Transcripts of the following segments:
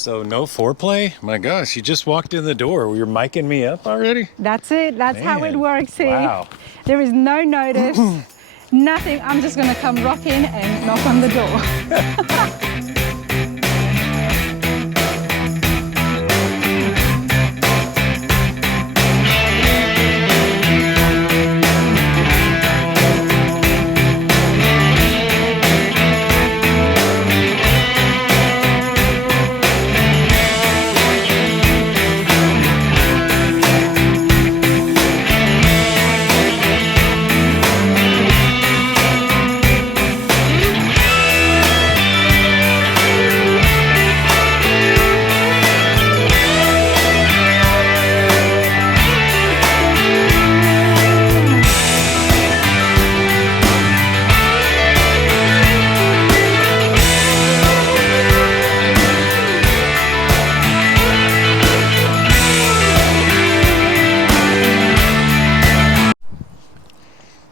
So no foreplay? My gosh, you just walked in the door. You're micing me up already? That's it. That's how it Man, works here. wow. There is no notice, nothing. I'm just going to come rock in and knock on the door.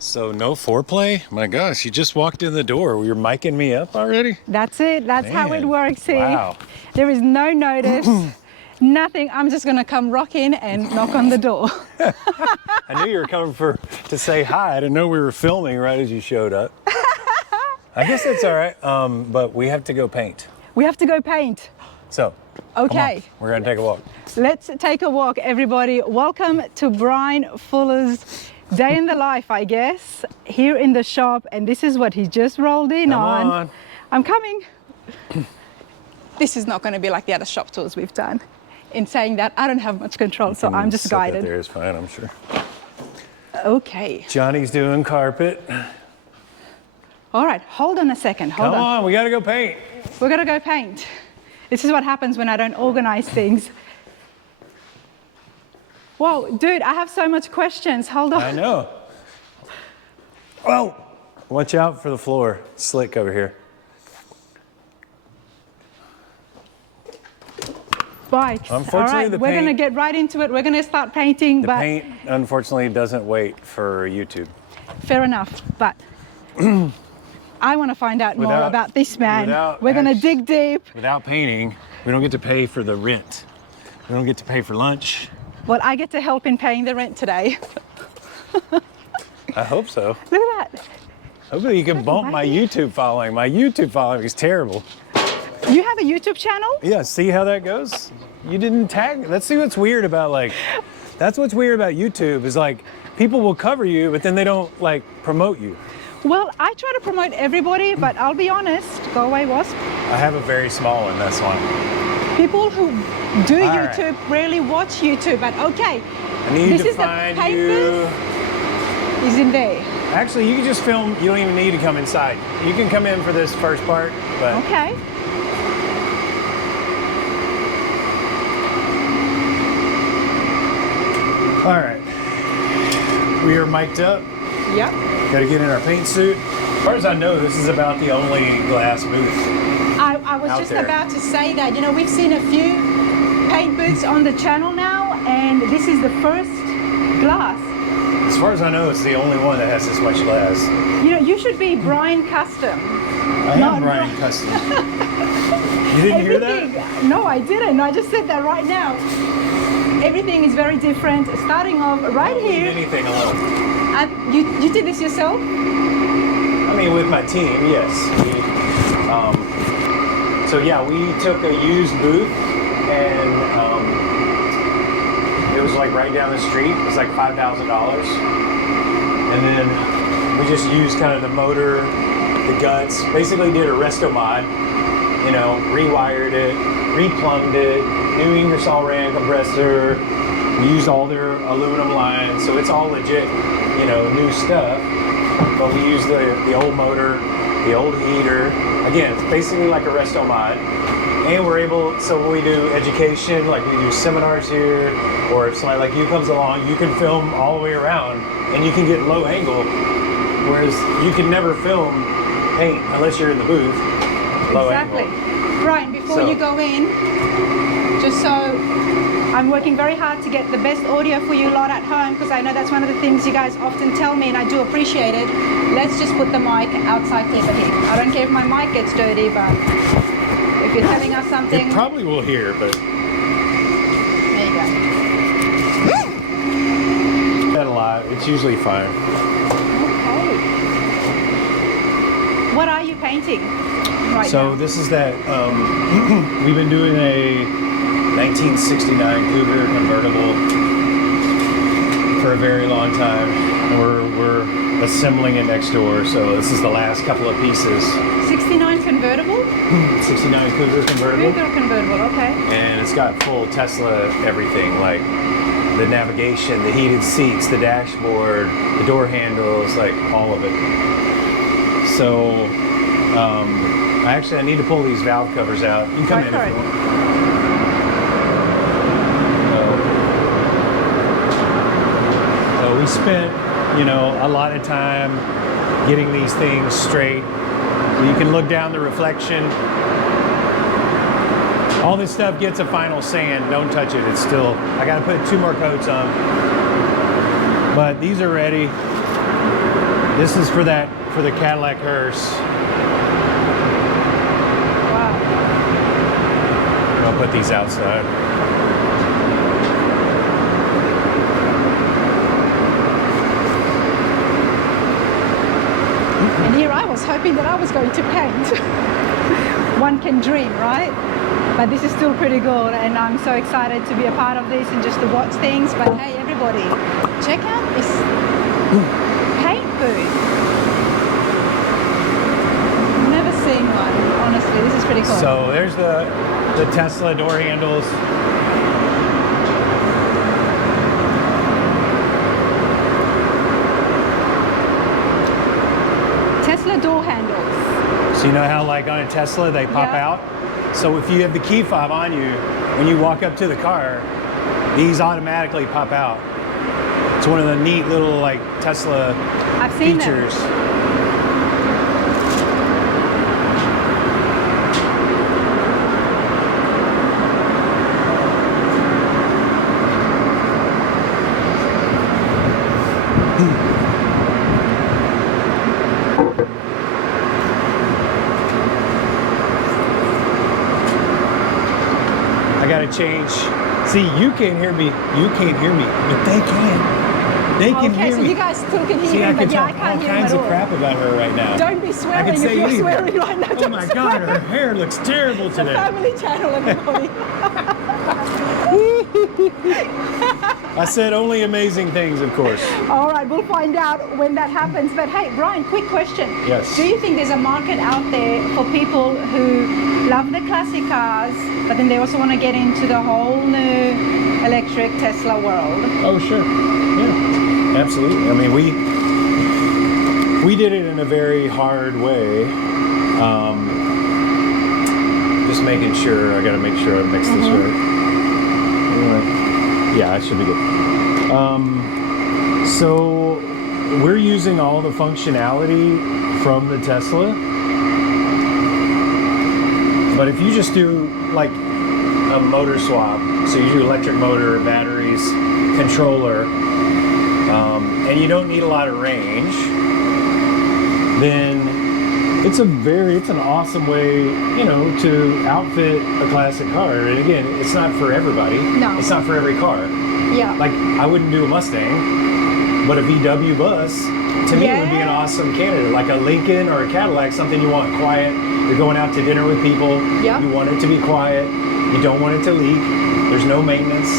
So no foreplay? My gosh, you just walked in the door. You're micing me up already? That's it. That's how it Man, works here. wow. There is no notice, nothing. I'm just going to come rock in and knock on the door. I knew you were coming to say hi. I didn't know we were filming right as you showed up. I guess that's all right, but we have to go paint. We have to go paint. So, Okay. come on, we're gonna take a walk. Let's take a walk, everybody. Welcome to Bryan Fuller's day in the life, I guess, here in the shop. And this is what he just rolled in Come on. on. I'm coming. This is not going to be like the other shop tours we've done. In saying that, I don't have much control, so I'm just guided. There is fine, I'm sure. Okay. Johnny's doing carpet. All right, hold on a second. Hold Come on. on, we gotta go paint. We're going to go paint. This is what happens when I don't organize things. Whoa, dude, I have so much questions. Hold on. I know. Oh, watch out for the floor. It's slick over here. Bikes. Unfortunately, All right, the we're paint- going to get right into it. We're going to start painting, The but paint, unfortunately, doesn't wait for YouTube. fair enough. But I want to find out more Without- about this man. without We're going to act- dig deep. Without painting, we don't get to pay for the rent. We don't get to pay for lunch. Well, I get to help in paying the rent today. I hope so. Look at that. Hopefully you can bump my YouTube following. My YouTube following is terrible. You have a YouTube channel? Yeah, see how that goes? You didn't tag. Let's see what's weird about that's what's weird about YouTube is people will cover you, but then they don't promote you. Well, I try to promote everybody, but I'll be honest. Go away, Wasp. I have a very small one, that's why. People who do All YouTube rarely watch YouTube, but okay. I need This to is the find paint you. booth. Is in there. Actually, you can just film. You don't even need to come inside. You can come in for this first part, but Okay. all right. We are mic'd up. Yep. Got to get in our paint suit. As far as I know, this is about the only glass booth. I was Out just there. about to say that. You know, we've seen a few paint booths on the channel now, and this is the first glass. As far as I know, it's the only one that has this much glass. You know, you should be Bryan Custom. I No, am Bryan no. Custom. You didn't hear that? Everything- No, I didn't. I just said that right now. Everything is very different. Starting off right Leave here. anything alone. And you did this yourself? I mean, with my team, yes. So yeah, we took a used booth and it was right down the street. It was $5,000. And then we just used kind of the motor, the guts, basically did a resto mod, rewired it, replumbed it, new Ingersoll Rand compressor, we used all their aluminum lines, so it's all legit, new stuff. But we used the old motor, the old heater. Again, it's basically like a resto mod. And we're able, so when we do education, we do seminars here, or if somebody like you comes along, you can film all the way around and you can get low angle, whereas you can never film paint unless you're in the booth, low Exactly. angle. Brian, before So- you go in, just so I'm working very hard to get the best audio for you lot at home, because I know that's one of the things you guys often tell me, and I do appreciate it. Let's just put the mic outside Clipper here. I don't care if my mic gets dirty, but if you're telling us something. It probably will hear, but There you go. that a lot. It's usually fine. Okay. What are you painting right So now? this is that, we've been doing a 1969 Cougar convertible for a very long time. We're assembling it next door, so this is the last couple of pieces. 69 convertible? 69 Cougar convertible. Cougar convertible, okay. And it's got full Tesla everything, like the navigation, the heated seats, the dashboard, the door handles, like all of it. So, I need to pull these valve covers out. You can come in if you want. So we spent, a lot of time getting these things straight. So you can look down the reflection. All this stuff gets a final sand. Don't touch it. It's still, I got to put 2 more coats on. But these are ready. This is for the Cadillac hearse. Wow. I'll put these outside. And here I was hoping that I was going to paint. One can dream, right? But this is still pretty good, and I'm so excited to be a part of this and just to watch things. But hey, everybody, check out this paint booth. Never seen one, honestly. This is pretty cool. So there's the Tesla door handles. Tesla door handles. So you know how like on a Tesla they pop Yeah. out? So if you have the key fob on you, when you walk up to the car, these automatically pop out. It's one of the neat little like Tesla I've seen features. I gotta change. See, you can't hear me. You can't hear me, but they can. They can Okay, hear so me. you guys still can hear See, I him, can but yeah, I talk can't all hear him kinds at of all. crap about her right now. Don't be I swearing can if say you're anything. swearing right now. Oh Don't my swear. God, her hair looks terrible It's a today. family channel, everybody. I said only amazing things, of course. All right, we'll find out when that happens. But hey, Brian, quick question. Yes. Do you think there's a market out there for people who love the classic cars, but then they also want to get into the whole new electric Tesla world? Oh, sure. Yeah, absolutely. I mean, we did it in a very hard way. Just making sure, I got to make sure I mix this right. Anyway, yeah, I should be good. So we're using all the functionality from the Tesla. But if you just do like a motor swap, so you do electric motor, batteries, controller, and you don't need a lot of range, then it's an awesome way, to outfit a classic car. And again, it's not for everybody. No. It's not for every car. Yeah. Like, I wouldn't do a Mustang, but a VW bus, to me, would be an awesome candidate. Like a Lincoln or a Cadillac, something you want quiet. You're going out to dinner with people. Yeah. You want it to be quiet. You don't want it to leak. There's no maintenance.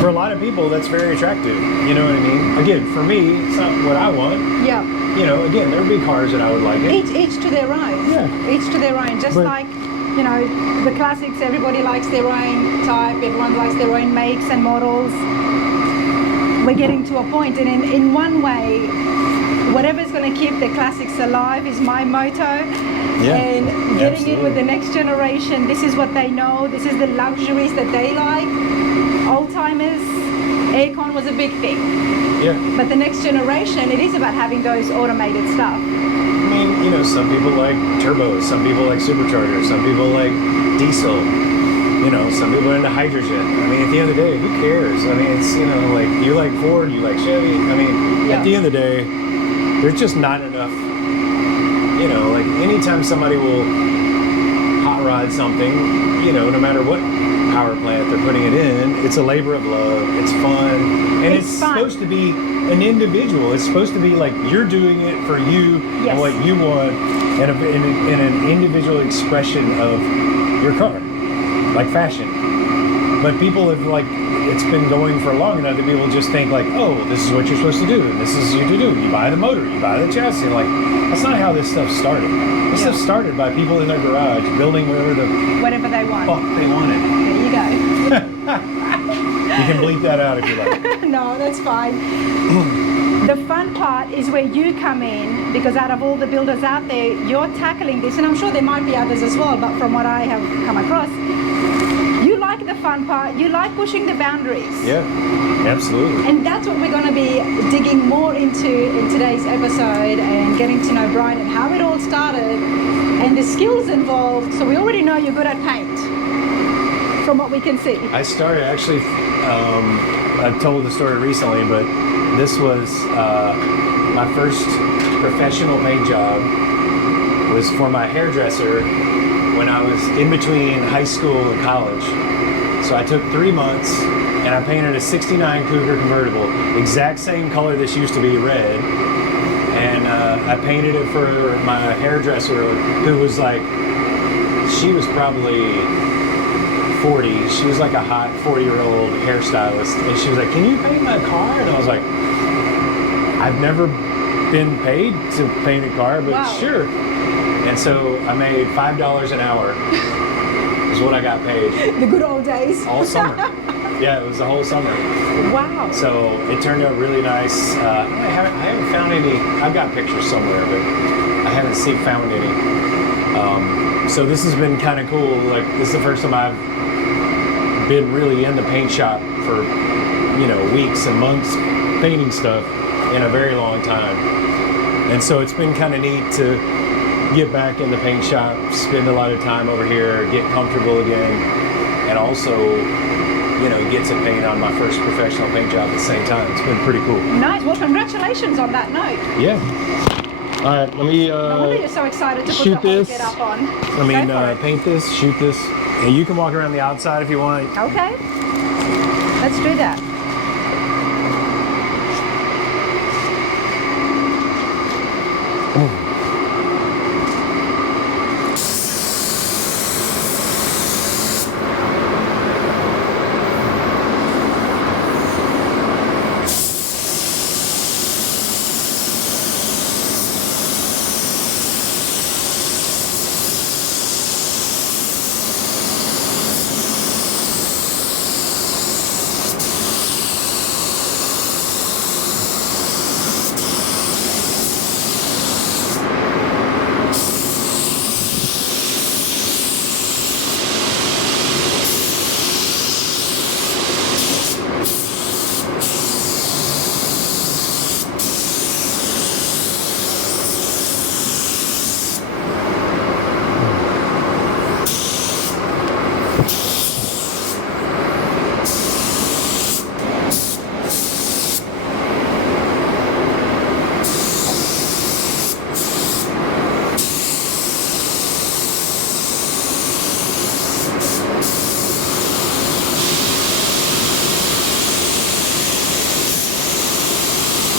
For a lot of people, that's very attractive. You know what I mean? Again, for me, it's not what I want. Yeah. Again, there would be cars that I would like it. Each to their own. Yeah. Each to their own. Just But- like, the classics, everybody likes their own type, everyone likes their own makes and models. We're getting to a point, and in one way, whatever's going to keep the classics alive is my motto. Yeah, And getting in with absolutely. the next generation, this is what they know, this is the luxuries that they like. Old timers, aircon was a big thing. Yeah. But the next generation, it is about having those automated stuff. I mean, some people like turbos, some people like superchargers, some people like diesel, some people are into hydrogen. I mean, at the end of the day, who cares? I mean, it's, like, you like Ford, you like Chevy. I mean, at the end of the day, there's just not enough, like, anytime somebody will hot rod something, you know, no matter what power plant they're putting it in, it's a labor of love. It's fun, and it's fun. supposed to be an individual. It's supposed to be like you're doing it for you Yes. and what you want, and in an individual expression of your car, like fashion. But people have like, it's been going for long enough that people just think like, oh, this is what you're supposed to do, and this is you to do. You buy the motor, you buy the chassis. Like, that's not how this stuff started. This stuff started by people in their garage building whatever they want. fuck they wanted. There you go. You can bleep that out if you like. No, that's fine. The fun part is where you come in, because out of all the builders out there, you're tackling this, and I'm sure there might be others as well, but from what I have come across, you like the fun part, you like pushing the boundaries. Yeah, absolutely. And that's what we're going to be digging more into in today's episode, and getting to know Bryan and how it all started and the skills involved. So we already know you're good at paint, from what we can see. I started actually, I've told the story recently, but this was my first professional paint job was for my hairdresser when I was in between high school and college. So I took 3 months and I painted a 69 Cougar convertible, exact same color this used to be, red. And I painted it for my hairdresser, who was like, she was probably 40. She was like a hot 40-year-old hairstylist. And she was like, can you paint my car? And I was like, I've never been paid to paint a car, but wow. Sure. And so I made $5 an hour is what I got paid. The good old days. All summer. Yeah, it was the whole summer. Wow. So it turned out really nice. I haven't found any. I've got pictures somewhere, but I haven't found any. So this has been kind of cool. Like, this is the first time I've been really in the paint shop for, weeks and months painting stuff in a very long time. And so it's been kind of neat to get back in the paint shop, spend a lot of time over here, get comfortable again, and also, get to paint on my first professional paint job at the same time. It's been pretty cool. Nice. Well, congratulations on that note. Yeah. All right, let me No wonder you're so excited to put shoot the whole this. get up on. Paint this, shoot this, and you can walk around the outside if you want. Okay. Let's do that.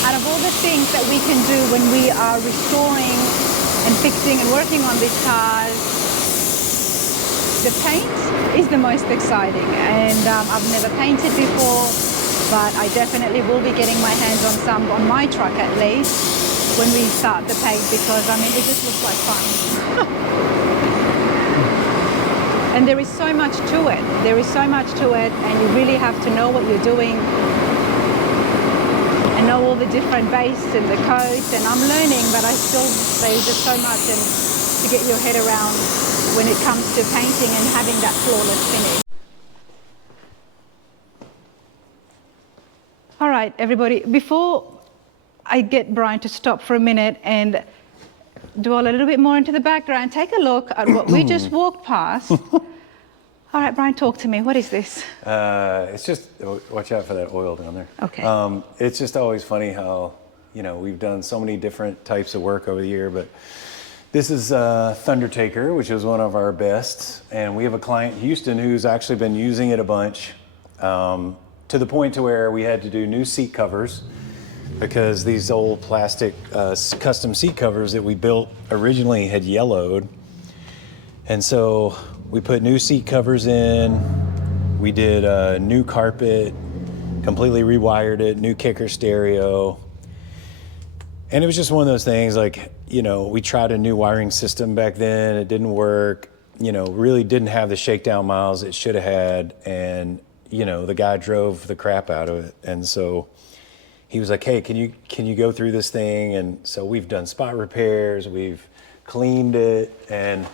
Out of all the things that we can do when we are restoring and fixing and working on these cars, the paint is the most exciting. And I've never painted before, but I definitely will be getting my hands on some, on my truck at least, when we start the paint, because it just looks like fun. And there is so much to it. There is so much to it, and you really have to know what you're doing and know all the different base and the coats. And I'm learning, but I still, there's just so much and to get your head around when it comes to painting and having that flawless finish. All right, everybody, before I get Bryan to stop for a minute and dwell a little bit more into the background, take a look at what we just walked past. All right, Bryan, talk to me. What is this? It's just, watch out for that oil down there. Okay. It's just always funny how, we've done so many different types of work over the year, but This is Undertaker, which is one of our best, and we have a client, Houston, who's actually been using it a bunch, to the point to where we had to do new seat covers because these old plastic custom seat covers that we built originally had yellowed. And so we put new seat covers in, we did a new carpet, completely rewired it, new kicker stereo. And it was just one of those things like, you know, we tried a new wiring system back then, it didn't work, you know, really didn't have the shakedown miles it should have had. And, you know, the guy drove the crap out of it. And so he was like, hey, can you go through this thing? And so we've done spot repairs, we've cleaned it, and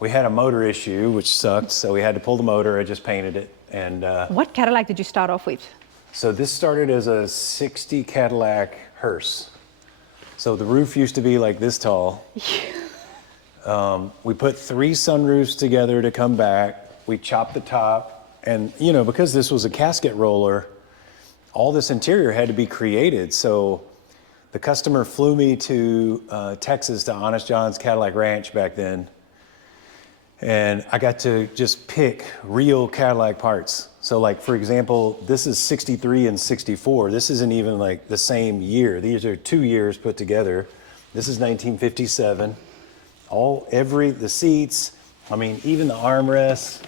we had a motor issue, which sucked. So we had to pull the motor, I just painted it. And what Cadillac did you start off with? So this started as a 60 Cadillac hearse. So the roof used to be like this tall. We put 3 sunroofs together to come back. We chopped the top, and you know, because this was a casket roller, all this interior had to be created. So the customer flew me to Texas to Honest John's Cadillac Ranch back then. And I got to just pick real Cadillac parts. So like, for example, this is 63 and 64. This isn't even like the same year. These are 2 years put together. This is 1957. The seats, I mean, even the armrests,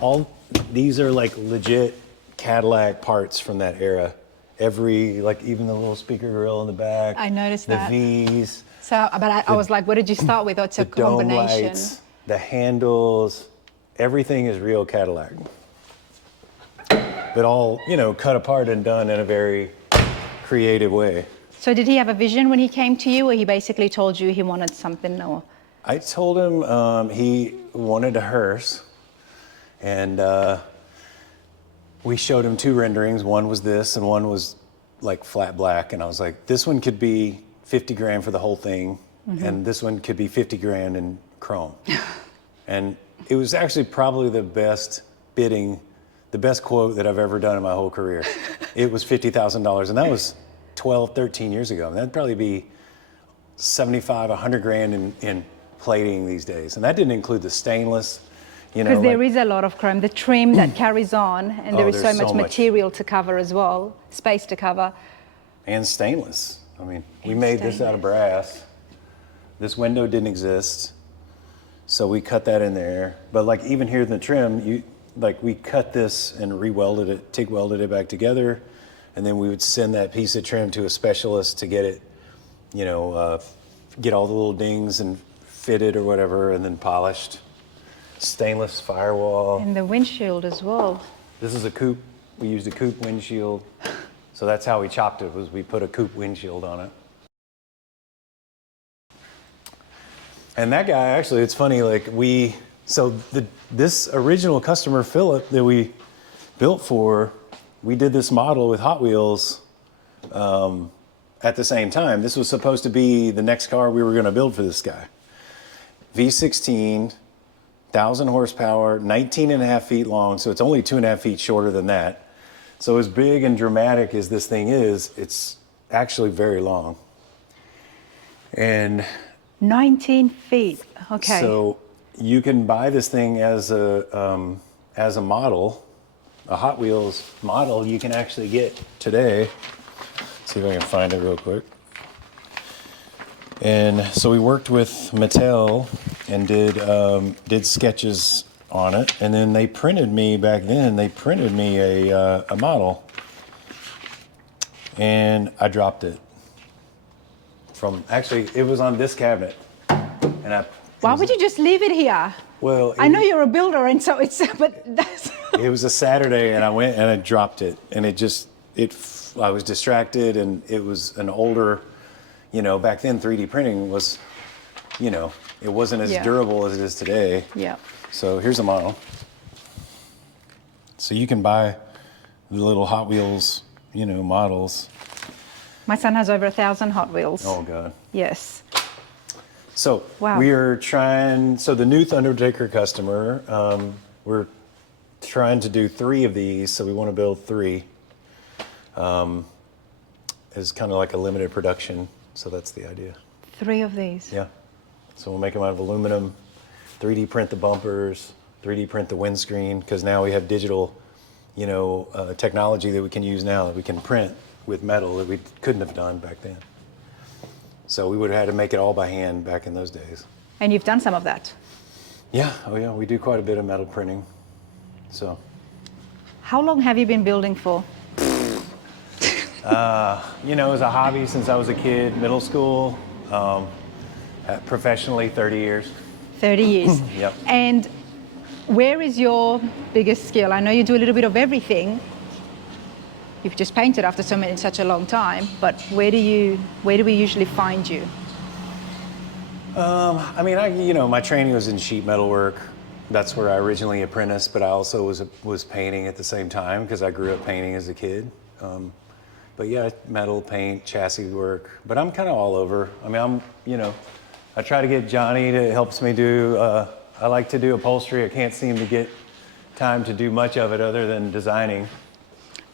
all these are like legit Cadillac parts from that era. Like even the little speaker grill in the back. I noticed that. The V's. So, but I was like, what did you start with? It's a combination. Dome lights, the handles, everything is real Cadillac. But all, you know, cut apart and done in a very creative way. So did he have a vision when he came to you, or he basically told you he wanted something, or? I told him he wanted a hearse, and we showed him 2 renderings. One was this, and one was like flat black. And I was like, this one could be 50 grand for the whole thing, and this one could be 50 grand in chrome. And it was actually probably the best bidding, the best quote that I've ever done in my whole career. It was $50,000, and that was 12, 13 years ago. And that'd probably be 75, 100 grand in plating these days. And that didn't include the stainless, you know. Because there is a lot of chrome, the trim that carries on, and there is so much material to cover as well, space to cover. And stainless. I mean, we made this out of brass. This window didn't exist, so we cut that in there. But like even here in the trim, we cut this and re-welded it, TIG welded it back together, and then we would send that piece of trim to a specialist to get it, you know, get all the little dings and fitted or whatever, and then polished. Stainless firewall. And the windshield as well. This is a coupe. We used a coupe windshield. So that's how we chopped it, was we put a coupe windshield on it. And that guy, actually, it's funny, like this original customer, Philip, that we built for, we did this model with Hot Wheels at the same time. This was supposed to be the next car we were gonna build for this guy. V16, 1,000 horsepower, 19 and a half feet long, so it's only 2.5 feet shorter than that. So as big and dramatic as this thing is, it's actually very long. And 19 feet, okay. So you can buy this thing as a model, a Hot Wheels model you can actually get today. Let's see if I can find it real quick. And so we worked with Mattel and did sketches on it, and then they printed me a model, and I dropped it actually it was on this cabinet, and why would you just leave it here? Well, I know you're a builder, and so but that's it was a Saturday, and I went and I dropped it, and I was distracted, and it was an older, you know, back then 3D printing was, you know, it wasn't as durable as it is today. Yeah. So here's a model. So you can buy the little Hot Wheels, you know, models. My son has over 1,000 Hot Wheels. Oh God. Yes. So wow. The new Undertaker customer, we're trying to do 3 of these, so we want to build 3. It's kind of like a limited production, so that's the idea. 3 of these? Yeah. So we'll make them out of aluminum, 3D print the bumpers, 3D print the windscreen, because now we have digital, technology that we can use now that we can print with metal that we couldn't have done back then. So we would have had to make it all by hand back in those days. And you've done some of that? Yeah, we do quite a bit of metal printing. So. How long have you been building for? As a hobby since I was a kid, middle school, professionally 30 years. 30 years. Yep. And where is your biggest skill? I know you do a little bit of everything. You've just painted after such a long time, but where do we usually find you? My training was in sheet metal work. That's where I originally apprenticed, but I also was painting at the same time because I grew up painting as a kid. But yeah, metal, paint, chassis work, but I'm kind of all over. I try to get Johnny to helps me do, I like to do upholstery. I can't seem to get time to do much of it other than designing.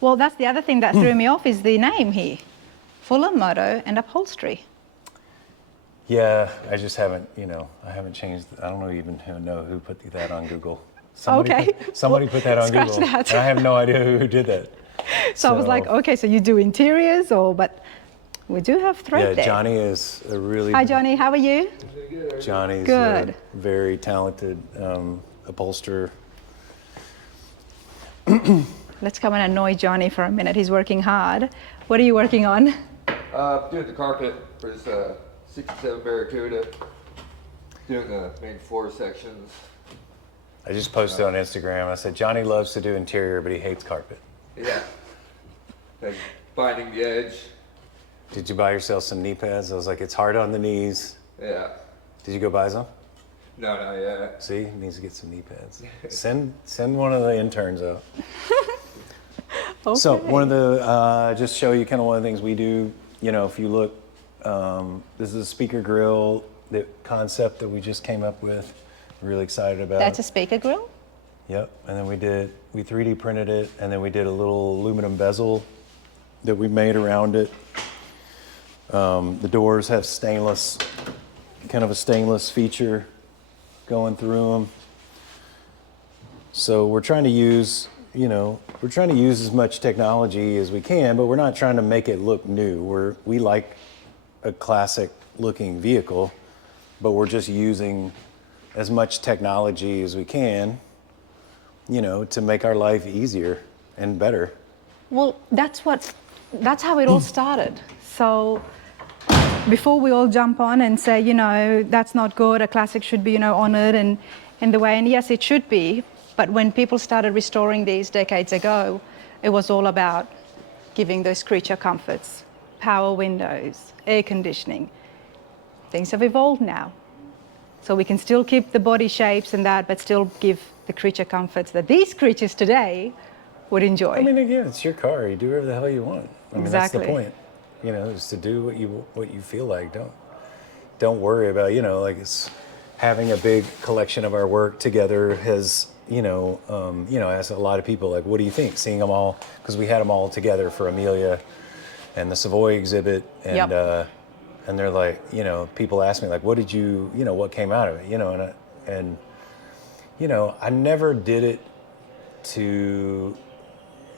Well, that's the other thing that threw me off is the name here. Fulham, Moto, and Upholstery. Yeah, I just haven't, I haven't changed. I don't even know who put that on Google. Somebody put that on Google. That. And I have no idea who did that. So I was like, okay, so you do interiors, but we do have thread there. Yeah, Johnny is a really... Hi, Johnny, how are you? Johnny's good. A very talented upholsterer. Let's come and annoy Johnny for a minute. He's working hard. What are you working on? Doing the carpet for this 67 Barracuda. Doing the main floor sections. I just posted on Instagram. I said, Johnny loves to do interior, but he hates carpet. Yeah. Like binding the edge. Did you buy yourself some knee pads? I was like, it's hard on the knees. Yeah. Did you go buy some? No, not yet. See, he needs to get some knee pads. Send one of the interns out. Okay. So one of the, just show you kind of one of the things we do, if you look, this is a speaker grill, the concept that we just came up with, really excited about. That's a speaker grill? Yep, and then we 3D printed it, and then we did a little aluminum bezel that we made around it. The doors have kind of a stainless feature going through them. So we're trying to use as much technology as we can, but we're not trying to make it look new. We like a classic looking vehicle, but we're just using as much technology as we can, to make our life easier and better. Well, that's how it all started. So before we all jump on and say, that's not good, a classic should be, honored and in the way, and yes, it should be. But when people started restoring these decades ago, it was all about giving those creature comforts, power windows, air conditioning. Things have evolved now. So we can still keep the body shapes and that, but still give the creature comforts that these creatures today would enjoy. Again, it's your car. You do whatever the hell you want. Exactly. That's the point. Is to do what you feel like. Don't worry about, it's having a big collection of our work together has, asked a lot of people, like, what do you think? Seeing them all, because we had them all together for Amelia and the Savoy exhibit, and Yep. And they're like, people ask me, like, what did you, what came out of it, and I never did it to,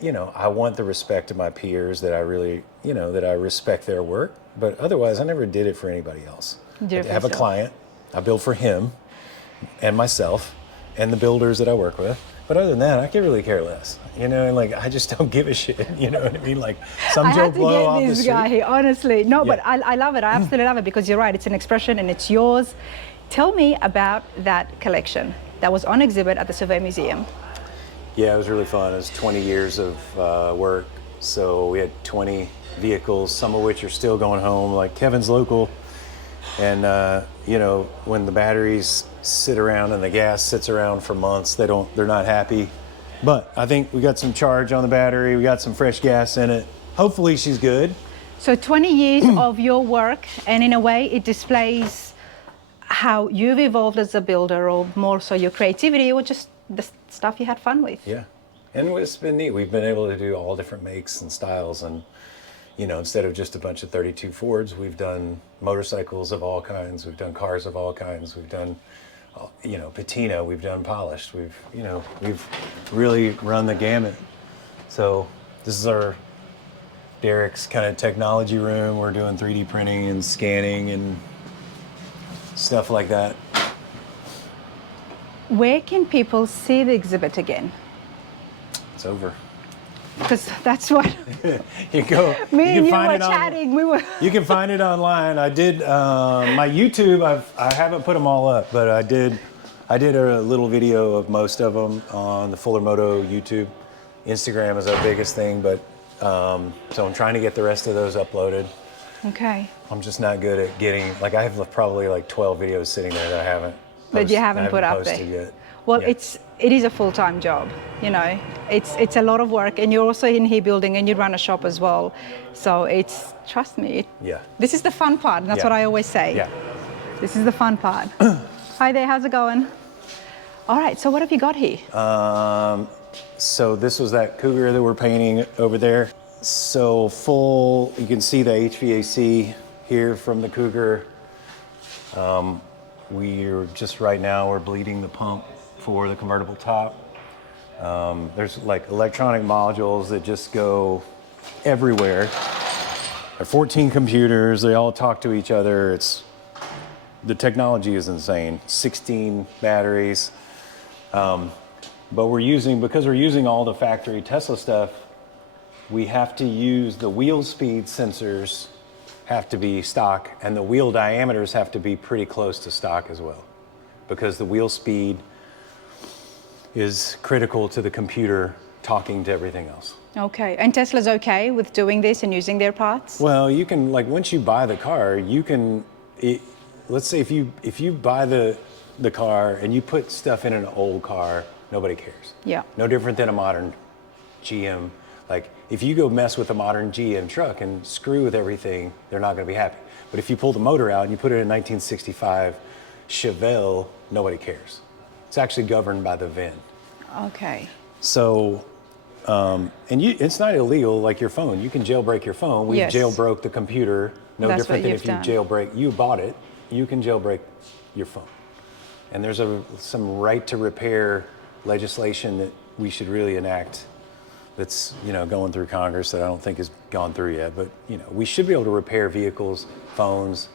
I want the respect of my peers that I really, that I respect their work, but otherwise I never did it for anybody else. I have a client, I build for him and myself and the builders that I work with. But other than that, I could really care less, and I just don't give a shit, you know what I mean? Like some Joe Blow off the street. I had to get this guy here, honestly. No, yeah. But I love it. I absolutely love it because you're right. It's an expression and it's yours. Tell me about that collection that was on exhibit at the Survey Museum. Yeah, it was really fun. It was 20 years of work. So we had 20 vehicles, some of which are still going home, like Kevin's local. And, when the batteries sit around and the gas sits around for months, they're not happy. But I think we got some charge on the battery. We got some fresh gas in it. Hopefully she's good. So 20 years of your work, and in a way it displays how you've evolved as a builder, or more so your creativity, or just the stuff you had fun with. Yeah, and it's been neat. We've been able to do all different makes and styles, and you know, instead of just a bunch of 32 Fords, we've done motorcycles of all kinds, we've done cars of all kinds, we've done, you know, patina, we've done polished, we've really run the gamut. So this is our Derek's kind of technology room. We're doing 3D printing and scanning and stuff like that. Where can people see the exhibit again? It's over. Because that's what You go. me and you find were it on- chatting. We were. You can find it online. I did my YouTube. I haven't put them all up, but I did a little video of most of them on the Fuller Moto YouTube. Instagram is our biggest thing, but so I'm trying to get the rest of those uploaded. Okay. I'm just not good at getting, like, I have probably like 12 videos sitting there that I haven't. That you haven't put up posted there. yet. Well, Yeah. it is a full-time job, you know. It's a lot of work, and you're also in here building, and you run a shop as well. So trust me. Yeah. This is the fun part. And that's Yeah. what I always say. Yeah. This is the fun part. Hi there. How's it going? All right. So what have you got here? So this was that Cougar that we're painting over there. So you can see the HVAC here from the Cougar. We're just right now, we're bleeding the pump for the convertible top. There's like electronic modules that just go everywhere. There are 14 computers, they all talk to each other. The technology is insane. 16 batteries. But because we're using all the factory Tesla stuff, we have to use the wheel speed sensors have to be stock, and the wheel diameters have to be pretty close to stock as well, because the wheel speed is critical to the computer talking to everything else. Okay. And Tesla's okay with doing this and using their parts? Well, you can, like, once you buy the car, let's say if you buy the car and you put stuff in an old car, nobody cares. Yeah. No different than a modern GM. Like, if you go mess with a modern GM truck and screw with everything, they're not going to be happy. But if you pull the motor out and you put it in 1965 Chevelle, nobody cares. It's actually governed by the VIN. Okay. So, it's not illegal like your phone. You can jailbreak your phone. We Yes. jailbroke the computer. No That's different what than you've if you done. jailbreak. You bought it. You can jailbreak your phone. And there's some right to repair legislation that we should really enact. That's going through Congress that I don't think has gone through yet. But we should be able to repair vehicles, phones,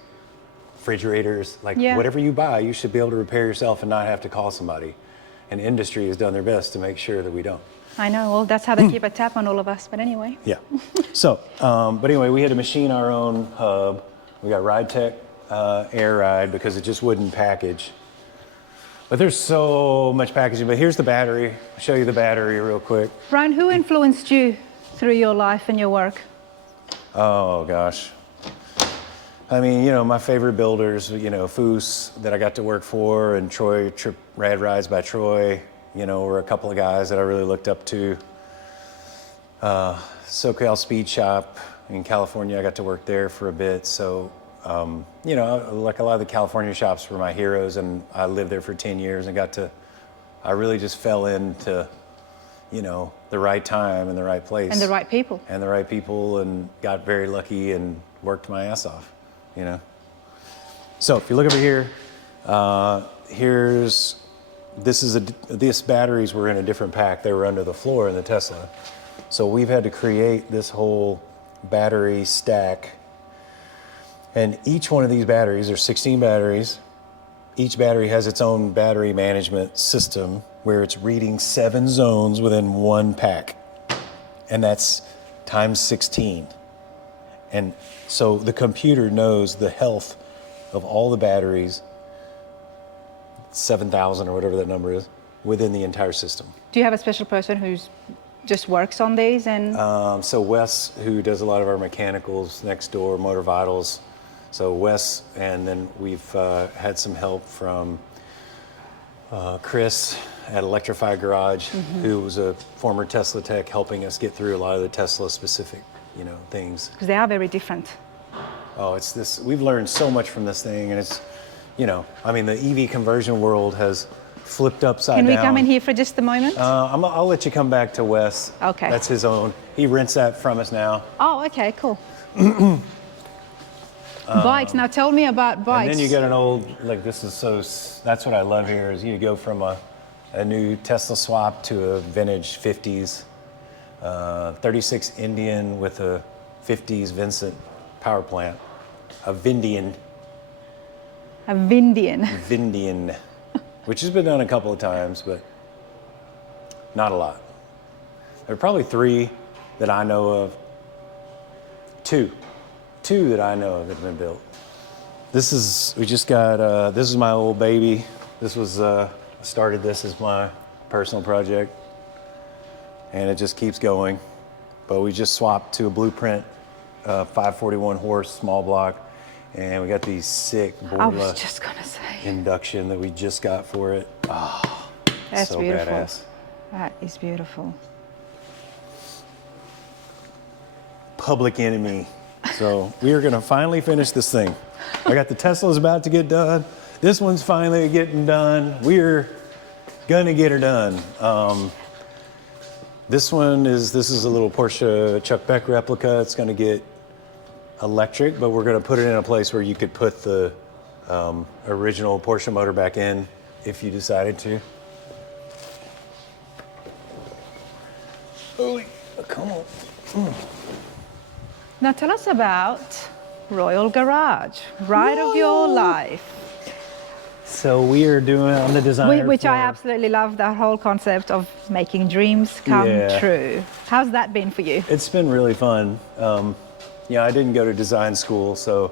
refrigerators, like Yeah. whatever you buy, you should be able to repair yourself and not have to call somebody. And industry has done their best to make sure that we don't. I know. Well, that's how they keep a tap on all of us. But anyway. Yeah. So, but anyway, we had to machine our own hub. We got RideTech Air Ride because it just wouldn't package. But there's so much packaging. But here's the battery. I'll show you the battery real quick. Bryan, who influenced you through your life and your work? Oh, gosh. I mean, my favorite builders, Foos that I got to work for, and Troy, Rad Rides by Troy, were a couple of guys that I really looked up to. SoCal Speed Shop in California, I got to work there for a bit. So, like a lot of the California shops were my heroes, and I lived there for 10 years and I really just fell into, the right time and the right place. And the right people. And the right people, and got very lucky and worked my ass off, So if you look over here, these batteries were in a different pack. They were under the floor in the Tesla. So we've had to create this whole battery stack. And each one of these batteries, there's 16 batteries. Each battery has its own battery management system where it's reading 7 zones within one pack. And that's times 16. And so the computer knows the health of all the batteries, 7,000 or whatever that number is, within the entire system. Do you have a special person who's just works on these? And So Wes, who does a lot of our mechanicals next door, Motor Vitals. So Wes, and then we've had some help from Chris at Electrify Garage, who was a former Tesla tech, helping us get through a lot of the Tesla specific, things. because they are very different. Oh, we've learned so much from this thing, and it's, the EV conversion world has flipped upside Can down. we come in here for just a moment? I'll let you come back to Wes. Okay. That's his own. He rents that from us now. Oh, okay, cool. Bikes. Now tell me about bikes. And then you get an old, like this is so, that's what I love here is you go from a new Tesla swap to a vintage 50s, 36 Indian with a 50s Vincent power plant, a Vindian. A Vindian. Vindian, which has been done a couple of times, but not a lot. There are probably 3 that I know of. Two that I know of that have been built. We just got, this is my old baby. This was, I started this as my personal project, and it just keeps going. But we just swapped to a Blueprint 541 horse small block, and we got these sick I was Borla just gonna say. induction that we just got for it. Oh, That's so beautiful. badass. That is beautiful. Public Enemy. So we are gonna finally finish this thing. I got the Tesla's about to get done. This one's finally getting done. We're gonna get her done. This is a little Porsche Chuck Beck replica. It's gonna get electric, but we're gonna put it in a place where you could put the original Porsche motor back in if you decided to. Holy, come on. Now tell us about Royal Garage, ride of your life. So we are doing, I'm the designer. Which I for- absolutely love, that whole concept of making dreams come true. How's that been for you? It's been really fun. Yeah, I didn't go to design school, so,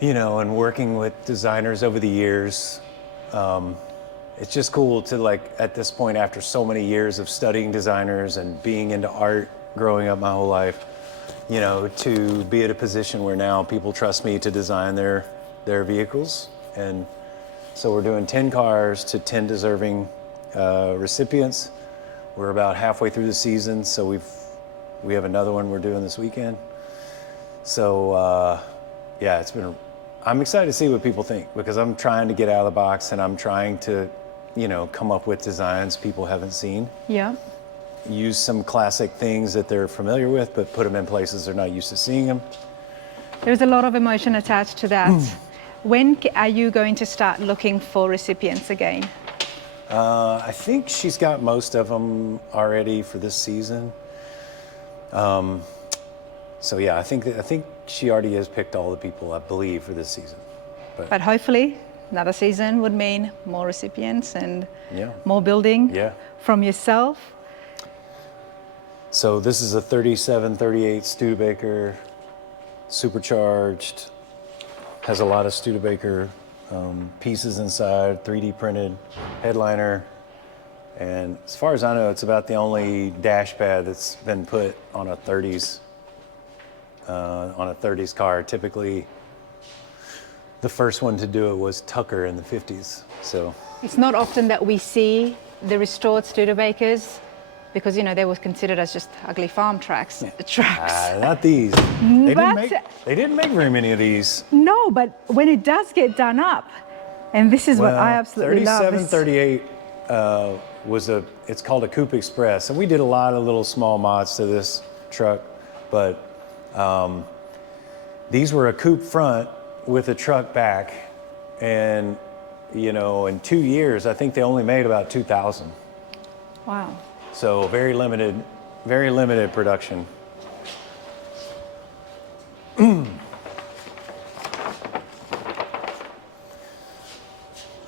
and working with designers over the years, it's just cool to at this point, after so many years of studying designers and being into art, growing up my whole life, to be at a position where now people trust me to design their vehicles. And so we're doing 10 cars to 10 deserving recipients. We're about halfway through the season, so we have another one we're doing this weekend. So yeah, I'm excited to see what people think, because I'm trying to get out of the box and I'm trying to, come up with designs people haven't seen. Yeah. Use some classic things that they're familiar with, but put them in places they're not used to seeing them. There's a lot of emotion attached to that. When are you going to start looking for recipients again? I think she's got most of them already for this season. So yeah, I think she already has picked all the people, I believe, for this season. But hopefully another season would mean more recipients and Yeah. more building Yeah. from yourself. So this is a 3738 Studebaker, supercharged, has a lot of Studebaker pieces inside, 3D printed headliner. And as far as I know, it's about the only dash pad that's been put on a 30s car. Typically, the first one to do it was Tucker in the 50s. So It's not often that we see the restored Studebakers, because they were considered as just ugly farm trucks. not these. They But- didn't make very many of these. No, but when it does get done up, and this is what I absolutely love. 3738 it's called a Coupe Express, and we did a lot of little small mods to this truck, but these were a coupe front with a truck back, and in 2 years, I think they only made about 2,000. Wow. So very limited production.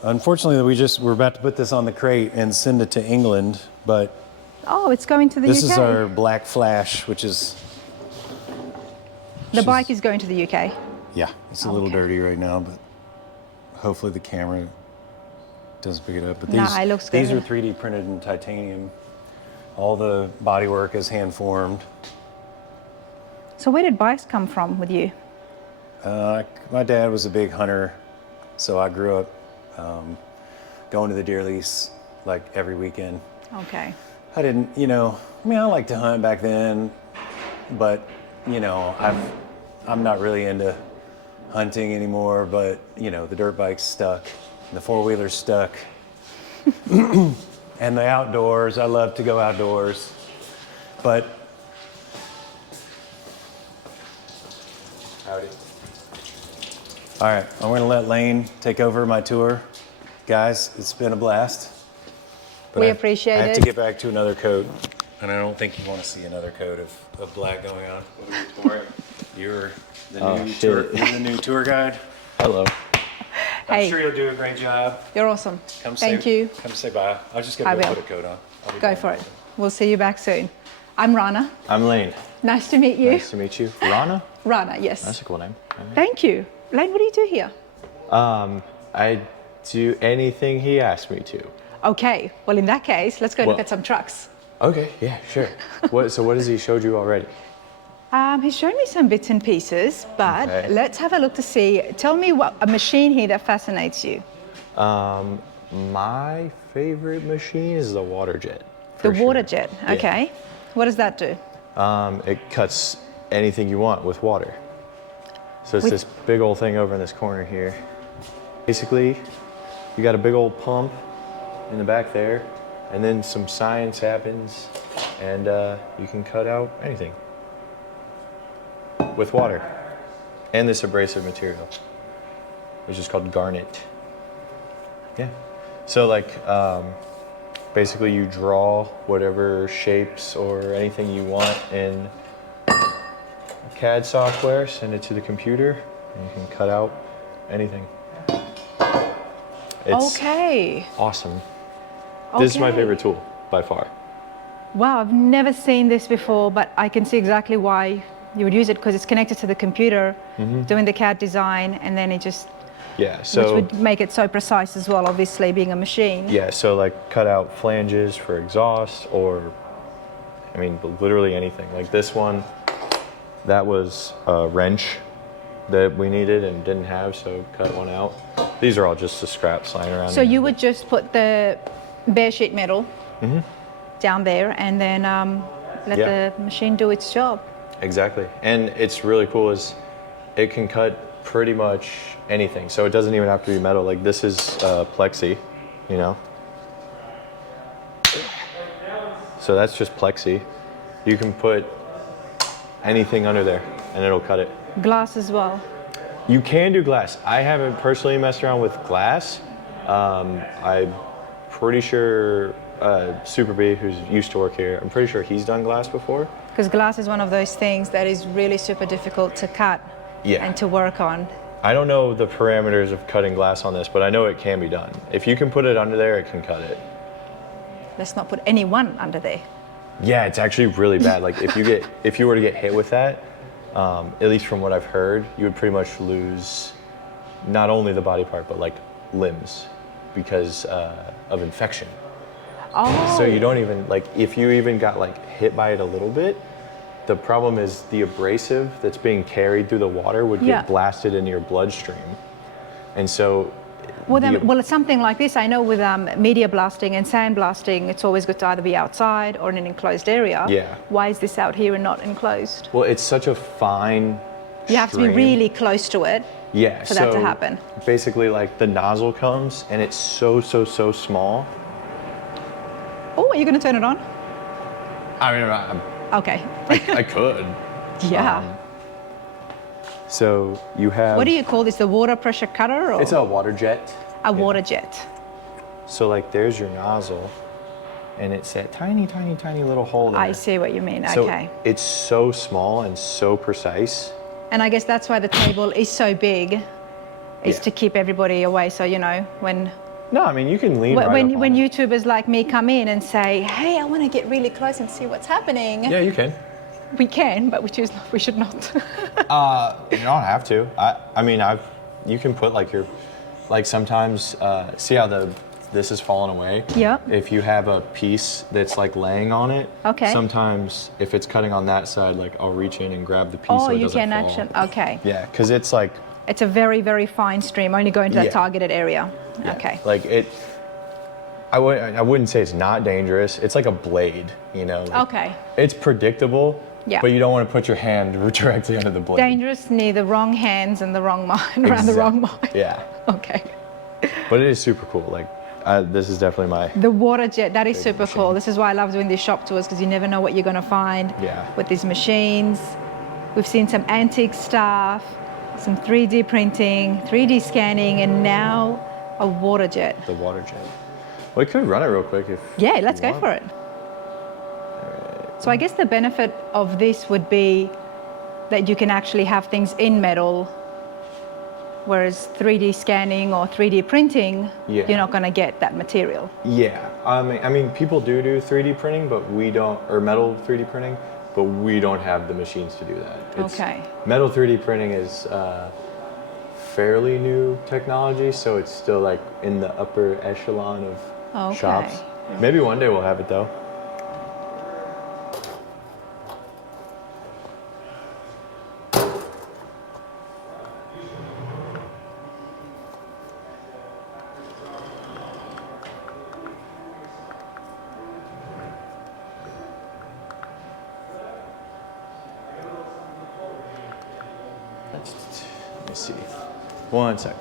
Unfortunately, we're about to put this on the crate and send it to England, but Oh, it's going to the this UK. is our Black Flash, which is... The bike is going to the UK. Yeah, it's a little Okay. dirty right now, but hopefully the camera doesn't pick it up. But Nah, it looks these good. are 3D printed in titanium. All the bodywork is hand formed. So where did bikes come from with you? My dad was a big hunter, so I grew up going to the deer lease like every weekend. Okay. I didn't, I liked to hunt back then, but I'm not really into hunting anymore. But the dirt bike's stuck, and the four-wheeler's stuck, And the outdoors, I love to go outdoors. But, howdy. All right, I'm gonna let Lane take over my tour. Guys, it's been a blast. But We appreciate I have it. to get back to another coat, and I don't think you want to see another coat of black going on. You're the new tour guide. Hello. Hey. I'm sure you'll do a great job. You're awesome. Come Thank you. Come say bye. I'll just I go will. put a coat on. I'll be Go done. for it. We'll see you back soon. I'm Rana. I'm Lane. Nice to meet you. Nice to meet you. Rana? Rana, yes. That's a cool name. Thank you. Lane, what do you do here? I do anything he asked me to. Okay, well in that case, let's go look Well- at some trucks. Okay, yeah, sure. So what has he showed you already? He's shown me some bits and pieces, but Okay. let's have a look to see. Tell me what a machine here that fascinates you. My favorite machine is the water jet. The for water sure. jet, Yeah. okay. What does that do? It cuts anything you want with water. So it's With- this big old thing over in this corner here. Basically, you got a big old pump in the back there, and then some science happens, and you can cut out anything with water and this abrasive material, which is called garnet. Yeah. So like, basically you draw whatever shapes or anything you want in CAD software, send it to the computer, and you can cut out anything. It's Okay. awesome. This is my Okay. favorite tool by far. Wow, I've never seen this before, but I can see exactly why you would use it because it's connected to the computer, doing the CAD design, and then it just, Yeah, which so would make it so precise as well, obviously, being a machine. yeah, so like cut out flanges for exhaust, or I mean literally anything. Like this one, that was a wrench that we needed and didn't have, so cut one out. These are all just the scraps lying around. So you would just put the bare sheet metal down there and then let Yeah. the machine do its job. Exactly. And it's really cool is it can cut pretty much anything. So it doesn't even have to be metal. Like this is plexi, you know? So that's just plexi. You can put anything under there and it'll cut it. Glass as well. You can do glass. I haven't personally messed around with glass. I'm pretty sure Super B, who's used to work here, I'm pretty sure he's done glass before. Because glass is one of those things that is really super difficult to cut Yeah. and to work on. I don't know the parameters of cutting glass on this, but I know it can be done. If you can put it under there, it can cut it. Let's not put anyone under there. Yeah, it's actually really bad. Like if you were to get hit with that, at least from what I've heard, you would pretty much lose not only the body part, but like limbs because of infection. Oh, So you don't even, like, if you even got like hit by it a little bit, the problem is the abrasive that's being carried through the water would get Yeah. blasted into your bloodstream. And so, well, it's something like this. I know with media blasting and sand blasting, it's always good to either be outside or in an enclosed area. Yeah. Why is this out here and not enclosed? well, it's such a fine You have to be stream. really close to it. Yeah, for that to so happen. Basically, like the nozzle comes and it's so small. Oh, are you going to turn it on? I mean, Okay. I could. Yeah. So you have. What do you call this? The water pressure cutter or It's a water jet. a water jet? So like, there's your nozzle, and it's that tiny little hole there. I see what you mean. So Okay. it's so small and so precise. And I guess that's why the table is so big, is Yeah. to keep everybody away. So, you know, when No, I mean you can lean right when up when on it. YouTubers like me come in and say, "Hey, I want to get really close and see what's happening," Yeah, you can. we can, but we should not. You don't have to. I mean, you can put like your, like sometimes, see how this is falling away? Yep. If you have a piece that's like laying on it, Okay. sometimes if it's cutting on that side, like I'll reach in and grab the piece Oh, so it you doesn't can fall. actually. Okay. Yeah, because it's like, It's a very, very fine stream, only going to that Yeah. targeted area. yeah, Okay. like it, I wouldn't say it's not dangerous. It's like a blade, you know? Like, Okay. it's predictable, Yeah. but you don't want to put your hand directly under the blade. Dangerous near the wrong hands and the wrong mind, around the wrong mind. Yeah. Okay. But it is super cool. Like, This is definitely my. The water jet, that is Big super machine. cool. This is why I love doing these shop tours, because you never know what you're going to find Yeah. with these machines. We've seen some antique stuff, some 3D printing, 3D scanning, and now a water jet. The water jet. We could run it real quick if. Yeah, let's you go want. for it. So I guess the benefit of this would be that you can actually have things in metal, whereas 3D scanning or 3D printing, Yeah. you're not going to get that material. Yeah, I mean, people do 3D printing, but we don't, or metal 3D printing, but we don't have the machines to do that. Okay. Metal 3D printing is fairly new technology, so it's still like in the upper echelon of Okay. shops. Maybe one day we'll have it though. Let me see. 1 sec.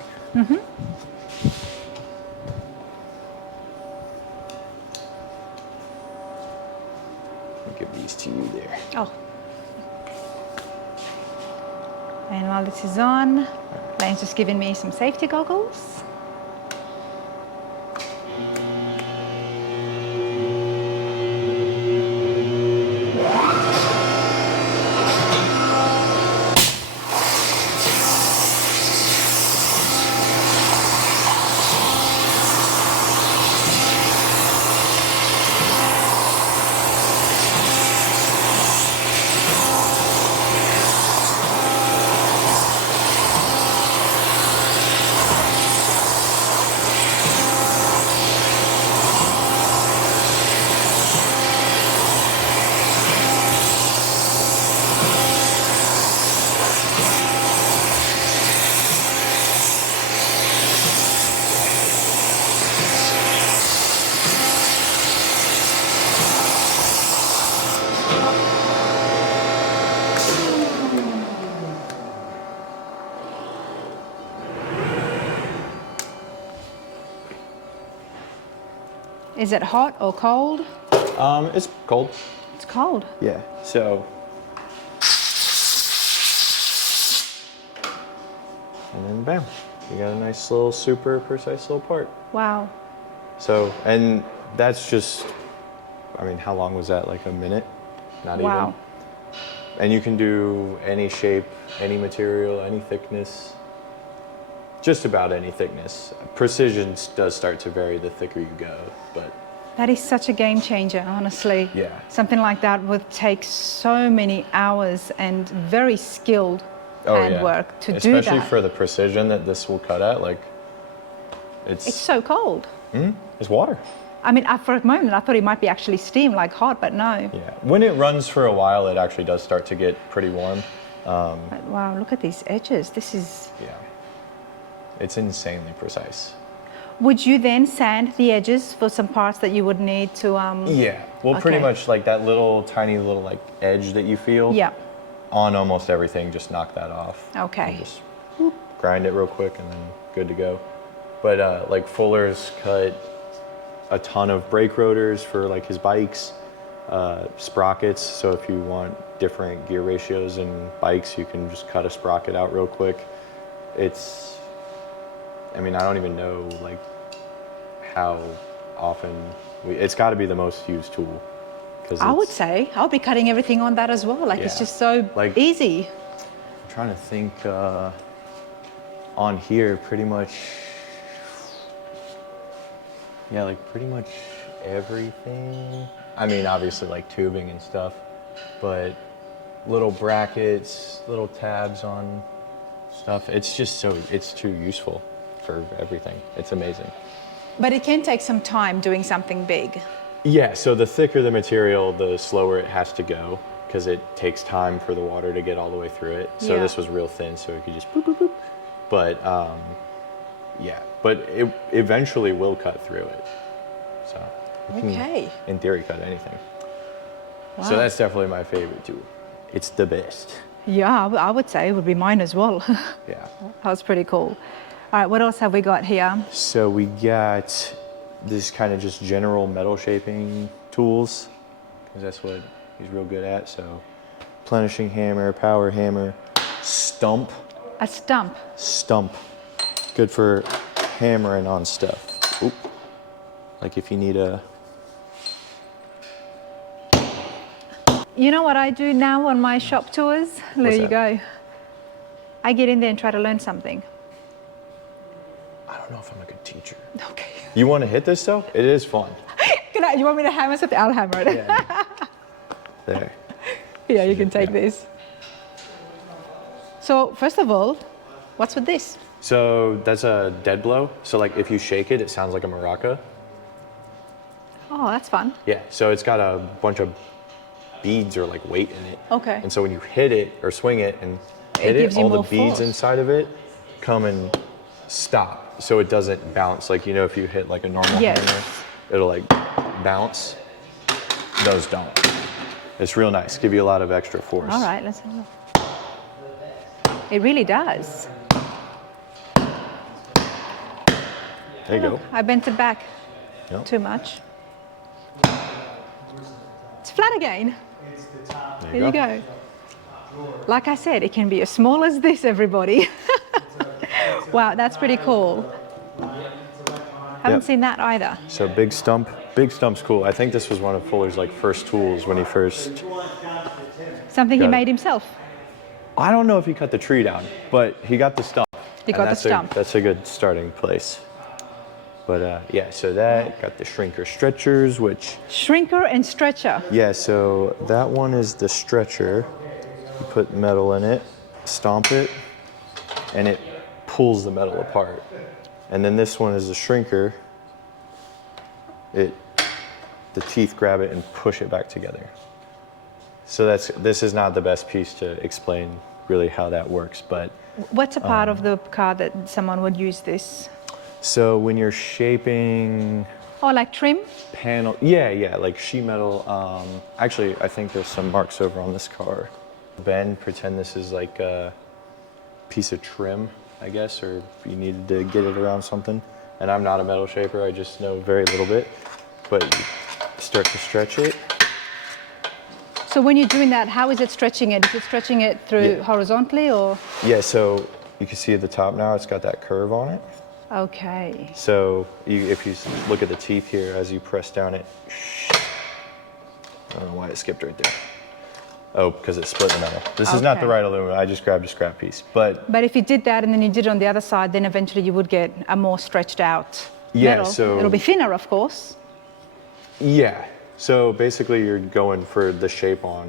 I'll give these to you there. Oh. And while this is on, Lane's just giving me some safety goggles. Is it hot or cold? It's cold. It's cold. Yeah. So. And then bam, you got a nice little super precise little part. Wow. So, and that's just, I mean, how long was that? Like a minute? Not Wow. even. And you can do any shape, any material, any thickness. Just about any thickness. Precision does start to vary the thicker you go, but. That is such a game changer, honestly. Yeah. Something like that would take so many hours and very skilled handwork to do that. Especially for the precision that this will cut at, like, It's so cold. it's water. I mean, for a moment, I thought it might be actually steam, like hot, but no. Yeah. When it runs for a while, it actually does start to get pretty warm. But wow, look at these edges. This is... Yeah. It's insanely precise. Would you then sand the edges for some parts that you would need to... Yeah. Well, pretty Okay. much like that little tiny little like edge that you feel. Yeah. On almost everything, just knock that off. Okay. And just grind it real quick and then good to go. But like Fuller's cut a ton of brake rotors for like his bikes, sprockets. So if you want different gear ratios in bikes, you can just cut a sprocket out real quick. It's, I mean, I don't even know like how often it's got to be the most used tool. I would say I'll be cutting everything on that as well. Like it's Yeah. just so Like- easy. I'm trying to think on here pretty much, yeah, like pretty much everything. I mean, obviously like tubing and stuff, but little brackets, little tabs on stuff. It's just so, it's too useful for everything. It's amazing. But it can take some time doing something big. Yeah, so the thicker the material, the slower it has to go because it takes time for the water to get all the way through it. So Yeah. this was real thin, so it could just boop, boop, boop. But yeah, but it eventually will cut through it. So you can, Okay. in theory, cut anything. Wow. So that's definitely my favorite tool. It's the best. Yeah, I would say it would be mine as well. Yeah. That was pretty cool. All right, what else have we got here? So we got this kind of just general metal shaping tools, because that's what he's real good at. So plenishing hammer, power hammer, stump. A stump. Stump. Good for hammering on stuff. Oop. Like if you need a... You know what I do now on my shop tours? There What's you that? go. I get in there and try to learn something. I don't know if I'm a good teacher. Okay. You want to hit this though? It is fun. You want me to hammer something? I'll hammer it. Yeah. There. Yeah, you can take this. So first of all, what's with this? So that's a dead blow. So like if you shake it, it sounds like a maraca. Oh, that's fun. Yeah, so it's got a bunch of beads or like weight in it. Okay. And so when you hit it or swing it and hit gives it, you all the more beads force. inside of it come and stop. So it doesn't bounce. Like, you know, if you hit like a normal Yes. hammer, it'll like bounce. Those don't. It's real nice. Give you a lot of extra force. All right, let's have a look. It really does. There you go. Look, I bent it back Yep. too much. It's flat again. There you go. Like I said, it can be as small as this, everybody. Wow, that's pretty cool. Haven't Yep. seen that either. So big stump. Big stump's cool. I think this was one of Fuller's like first tools when he first... Something he Got it. made himself. I don't know if he cut the tree down, but he got the stump. He And got the that's stump. That's a good starting place. But yeah, so that got the shrinker stretchers, which, Shrinker and stretcher. yeah, so that one is the stretcher. You put metal in it, stomp it, and it pulls the metal apart. And then this one is the shrinker. The teeth grab it and push it back together. So this is not the best piece to explain really how that works, but What's a part of the car that someone would use this? so when you're shaping Oh, like trim? panel, yeah, like sheet metal. Actually, I think there's some marks over on this car. Ben, pretend this is like a piece of trim, I guess, or if you needed to get it around something. And I'm not a metal shaper, I just know very little bit. But you start to stretch it. So when you're doing that, how is it stretching it? Is it stretching it through Yeah. horizontally or? Yeah, so you can see at the top now, it's got that curve on it. Okay. So if you look at the teeth here, as you press down it, I don't know why it skipped right there. Oh, because it split the metal. This is not the Okay. right aluminum. I just grabbed a scrap piece. But But if you did that and then you did it on the other side, then eventually you would get a more stretched out Yeah, metal. so- It'll be thinner, of course. yeah, so basically you're going for the shape on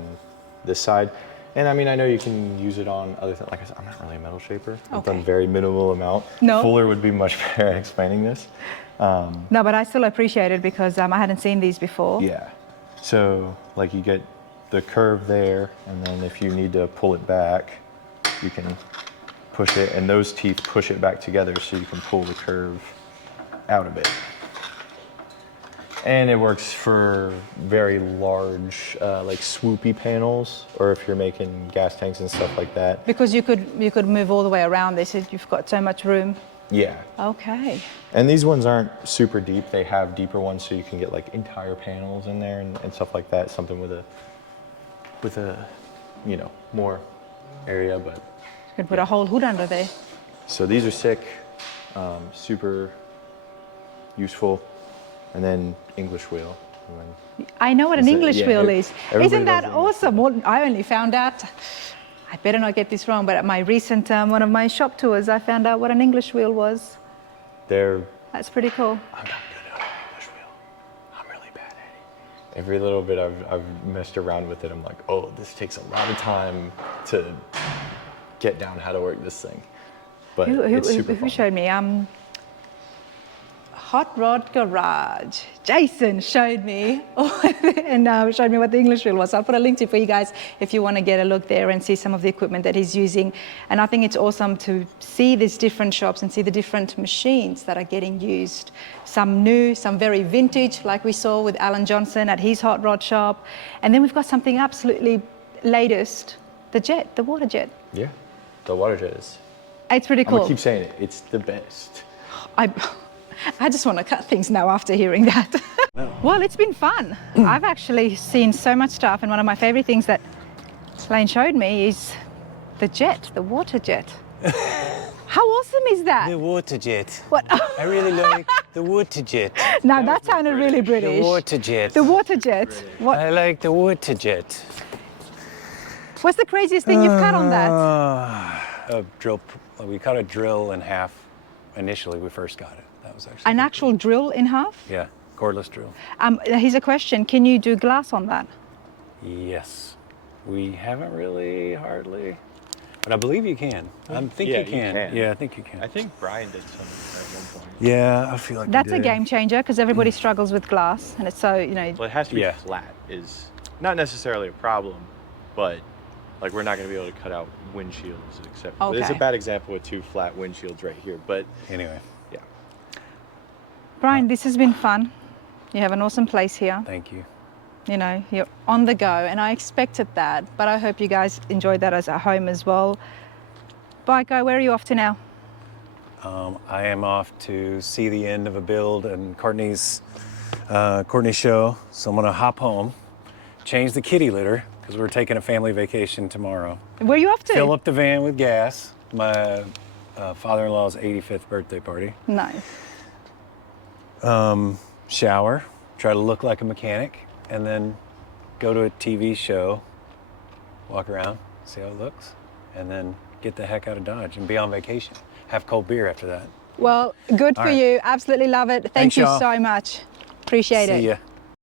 this side. And I mean, I know you can use it on other things. Like I said, I'm not really a metal shaper. I've done Okay. very minimal amount. No. Fuller would be much better at explaining this. No, but I still appreciate it because I hadn't seen these before. Yeah. So like you get the curve there, and then if you need to pull it back, you can push it, and those teeth push it back together so you can pull the curve out of it. And it works for very large, like swoopy panels, or if you're making gas tanks and stuff like that. Because you could move all the way around this if you've got so much room. Yeah. Okay. And these ones aren't super deep. They have deeper ones, so you can get like entire panels in there and stuff like that. Something with a, you know, more area. But You could put a whole hood under there. so these are sick, super useful. And then English wheel. When- I know what an Is it- English yeah, wheel it- is. everybody Isn't that loves the English awesome? Well, I only found out, I better not get this wrong, but at my recent, one of my shop tours, I found out what an English wheel was. They're That's pretty cool. I'm not good at an English wheel. I'm really bad at it. Every little bit I've messed around with it, I'm like, oh, this takes a lot of time to get down how to work this thing. But it's super Who fun. showed me? Hot Rod Garage. Jason showed me and showed me what the English wheel was. I'll put a link to it for you guys if you want to get a look there and see some of the equipment that he's using. And I think it's awesome to see these different shops and see the different machines that are getting used. Some new, some very vintage, like we saw with Alan Johnson at his hot rod shop. And then we've got something absolutely latest, the jet, the water jet. Yeah, the water jet is. It's pretty I'm gonna cool. keep saying it. It's the best. I just want to cut things now after hearing that. Well, it's been fun. I've actually seen so much stuff, and one of my favorite things that Lane showed me is the jet, the water jet. How awesome is that? The water jet. What? I really like the water jet. Now that sounded really British. The water jet. The water jet. What? I like the water jet. What's the craziest thing you've cut on that? A drill. We cut a drill in half. Initially, we first got it. That was actually An actual drill in half? Yeah, cordless drill. Here's a question. Can you do glass on that? Yes, we haven't really hardly, but I believe you can. I think Yeah, you can. you can. Yeah, I think you can. I think Bryan did some at one point. Yeah, I feel like That's a game changer because everybody struggles with glass, and it's so, you know. Well, it has to be Yeah. flat is not necessarily a problem, but like we're not going to be able to cut out windshields except there's a Okay. bad example with two flat windshields right here, but Anyway, yeah. Brian, this has been fun. You have an awesome place here. thank you. You know, you're on the go, and I expected that, but I hope you guys enjoyed that as a home as well. Bye, Guy, where are you off to now? I am off to see the end of a build and Courtney's show, so I'm gonna hop home, change the kitty litter because we're taking a family vacation tomorrow. Where are you off to? Fill up the van with gas. My father-in-law's 85th birthday party. Nice. Shower, try to look like a mechanic, and then go to a TV show, walk around, see how it looks, and then get the heck out of Dodge and be on vacation. Have cold beer after that. Well, good All for right. you. Absolutely love it. Thank Thanks, you y'all. so much. Appreciate it. See ya.